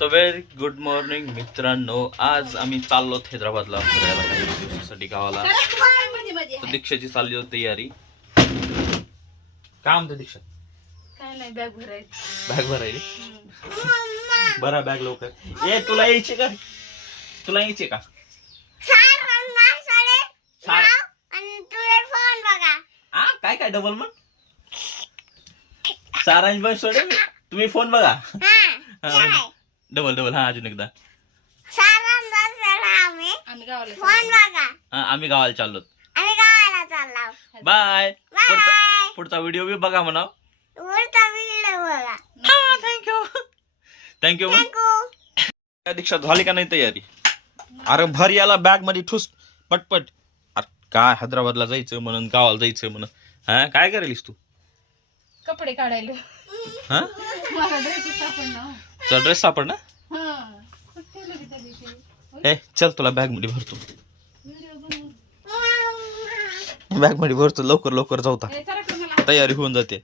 तर very good morning मित्रांनो. आज आम्ही चाललो हैदराबादला फिरायला काही दिवसासाठी गावाला. तर दीक्षाची चालली होती तयारी. काय म्हणतो दीक्षा? काय नाही, बॅग भरायची. बॅग भरायली. बरा बॅग लवकर. ए तुला यायचे का? तुला यायचे का? काय काय डबल मग सारांश बाई सोडे तुम्ही फोन बघा. Double double. हा अजून एकदा आम्ही गावाला चाललो. बाय. पुढचा व्हिडिओ बी बघा म्हणा. Thank you thank you. दीक्षा झाली का नाही तयारी? अरे भर याला बॅग मध्ये ठुस पटपट. अरे काय हैदराबादला जायचं म्हणून गावाला जायचं म्हणून. हा काय करेलीस तू? कपडे काढायला. हा मला ड्रेस सापडला. चल ड्रेस सापड ना. ए चल तुला बॅग मध्ये भरतो. बॅग मध्ये भरतो. लवकर लवकर जाऊ. तयारी होऊन जाते.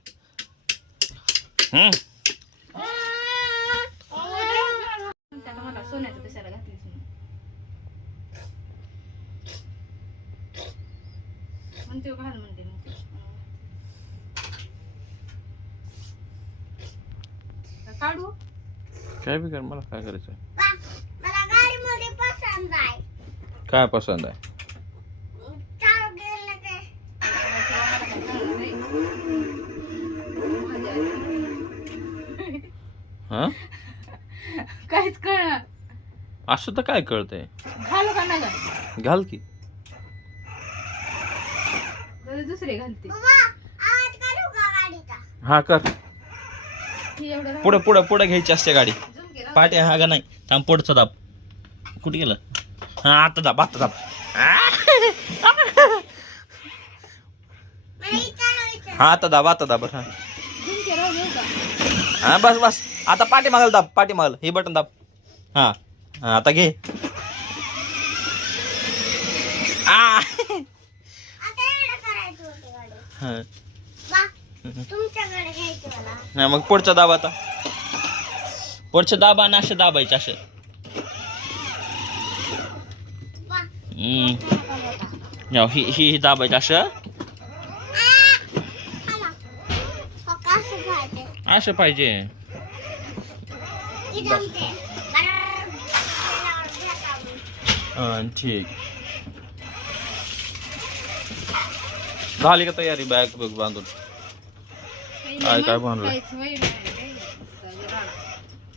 सोन्याचं कशाला घातलीस? म्हणते घाल म्हणते. काढू काय बी कर. मला काय करायचं? काय पसंत आहे? हा काहीच कळणार. असं तर काय कळतंय? घालू का नाही? घाल की. दुसरे घालते. हा कर. पुढे पुढे पुढे घ्यायची असते गाडी. पाठी हा का नाही? थांब पुढचं दाब. कुठे गेलं? हा आता दाब. आता दाब. हा आता दाब. आता दाब. हा हा बस बस. आता पाठी मागल दाब. पाठी मागल हे बटन दाब. हा हा आता घे. नाही मग पुढचा दाब. आता पुढच्या दाबा आणि असे दाबायचे असे. ही दाबायचं असं. असं पाहिजे. ठीक. झाली का तयारी? बॅग बॅग बांधून काय काय बांधलं?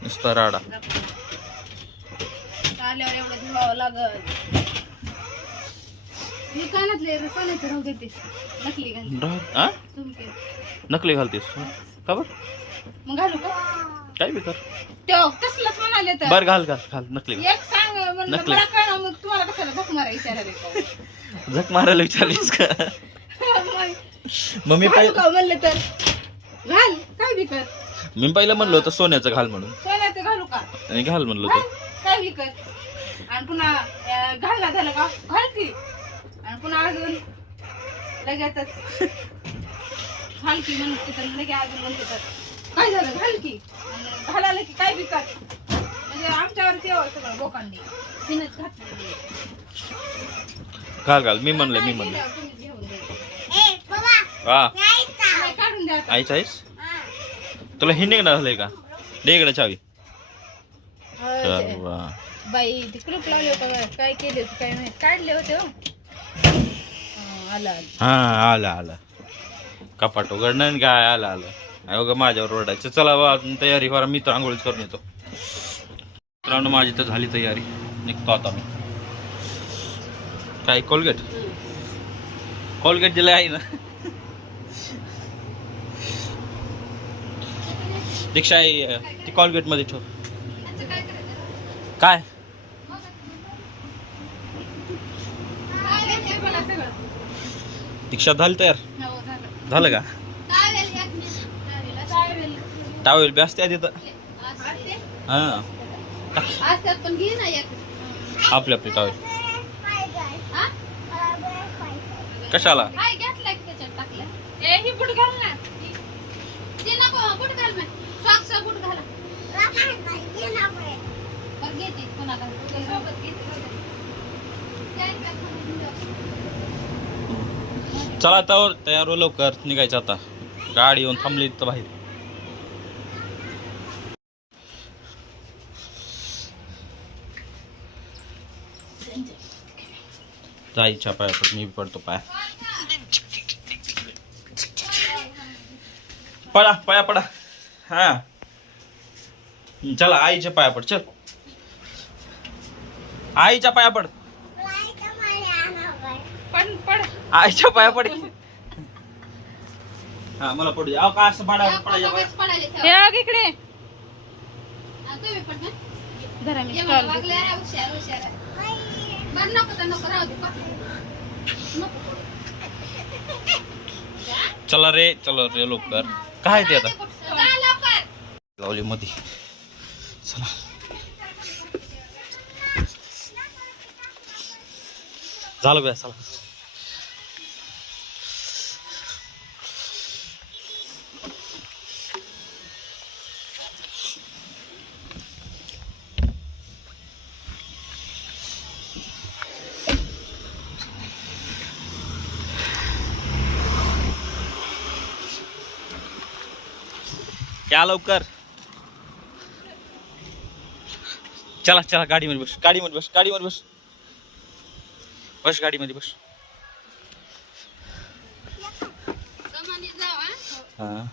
नुसता राडा. आल्यावर एवढं धुवावं लागल. मी कानातले सोन्याचं राहू देते. नकली घालते. नकली घालतेस का बर? मग घालू का? काय बी कर. तसलंच म्हणाले तर. बर घाल घाल घाल. नकली एक सांग म्हणलं मला कळलं. मग तुम्हाला कशाला झक मारा विचारायला? झक मारायला विचारलीस का? मग मी का म्हणलं तर घाल. काय बी कर. मी पहिलं म्हणलं होतं सोन्याचं घाल म्हणून. सोन्याचं घालू का? आणि घाल म्हणलं होतं. काय बी कर. आणि पुन्हा घालला झालं का? घाल की. आणि पुन्हा अजून लगेचच घाल की म्हणते तर लगे अजून म्हणते तर काय झालं? घाल की. घालायला की काय बी कर. म्हणजे आमच्यावर तेव्हा सगळं बोकांनी तिनंच घातलं. घाल घाल. मी म्हणलं. हा काढून द्या. आईच आहेस. तुला हे निघणार झालंय का? दे इकडे चावी. बाई ते क्लिप लावले होते. काय केले होते काय माहित. काढले होते. आला हा आला आला. कपाट उघडणं काय आला आला. अगं माझ्यावर ओरडायचं. चला बा तयारी करा. मी तर आंघोळीच करून येतो. मित्रांनो माझी तर झाली तयारी. निघतो आता मी. काय कोलगेट? कोलगेट दिलं आहे ना. दीक्षा ती कोलगेट मध्ये ठेव. काय दीक्षा झाली तयार? झालं का? टावेल बी असते तिथं. हा आपली आपली टावेल. कशाला? चला तर तयार हो लवकर निघायचं आता. गाडी येऊन थांबली तर बाहेर. जायच्या पाया पड, मी पडतो पाया. पडा पाया पडा. हा चला आईच्या पाया पड. चल आईच्या पाया पड. पड आईच्या पाया पड. हा मला पडू दे. का असं पडायच्या पाया. हे इकडे जरा मी stall देते. चला रे लवकर. काय ते आता लावली मध्ये. चला झालं बया. चला या लवकर. चला चला गाडीमध्ये बस. गाडीमध्ये बस. गाडीमध्ये बस. बस गाडीमध्ये बस. हा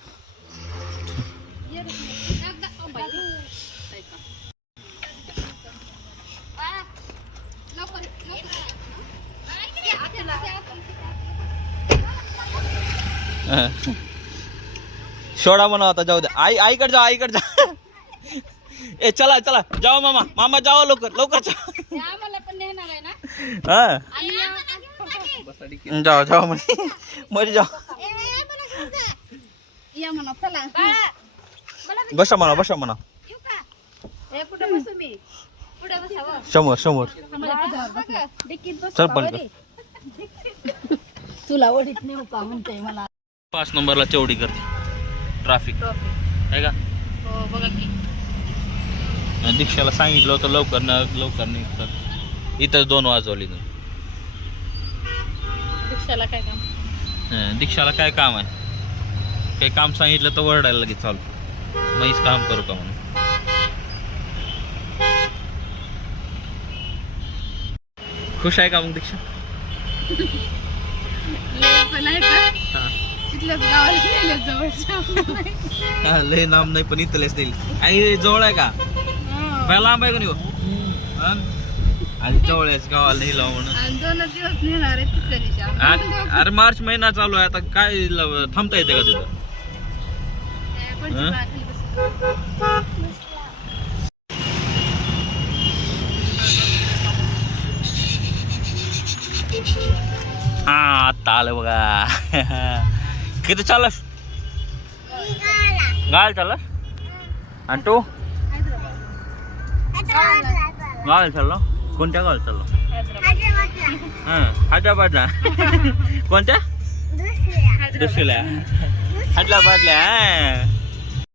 सोडा म्हणा आता. जाऊ दे. आईकडे जा. आईकडे जा. ए चला चला जाओ मामा. मामा जाओ लवकर लवकर. आम्हाला पण नेणार आहे ना. हा आणि जाओ जाओ म्हणे. मध्ये जाओ. या म्हणा चला. बसा म्हणा. बसा म्हणा. हे कुठे बसू मी. कुठे बसावं. समोर समोर. डिक्कीत बस. चल पलक. तुला ओढीत नेऊ का म्हणते मला. 5 नंबरला चेवडी करते. ट्रॅफिक आहे का. हो बघा की. दीक्षाला सांगितलं होतं लवकर नाही तर इथंच 2 वाजवली. रिक्षाला काय काम. दीक्षाला काय काम आहे. काही काम सांगितलं तर वरडायला लगेच चालू. मीच काम करू का म्हणून. खुश आहे का मग दीक्षा. पण आहे का. हा तिथल्याच गावाला गेले जवळच्या. हा लय नाम नाही पण इथलेच देईल. आई जवळ आहे का. पहिला लांब आहे का नाही. आणि जवळच गावाला नाही लाव म्हणून. आणि 2 दिवस नेणार आहे तिथल्या दिवशी. अरे मार्च महिना चालू आहे आता. काय थांबता येते का तिथं. हा आता आलं बघा. किती चालस. गाल चालस. आणि तू गावाला चाललो. कोणत्या गावाला चाललो. हा हैदराबादला. कोणत्या दुसरीला. हैदराबादला.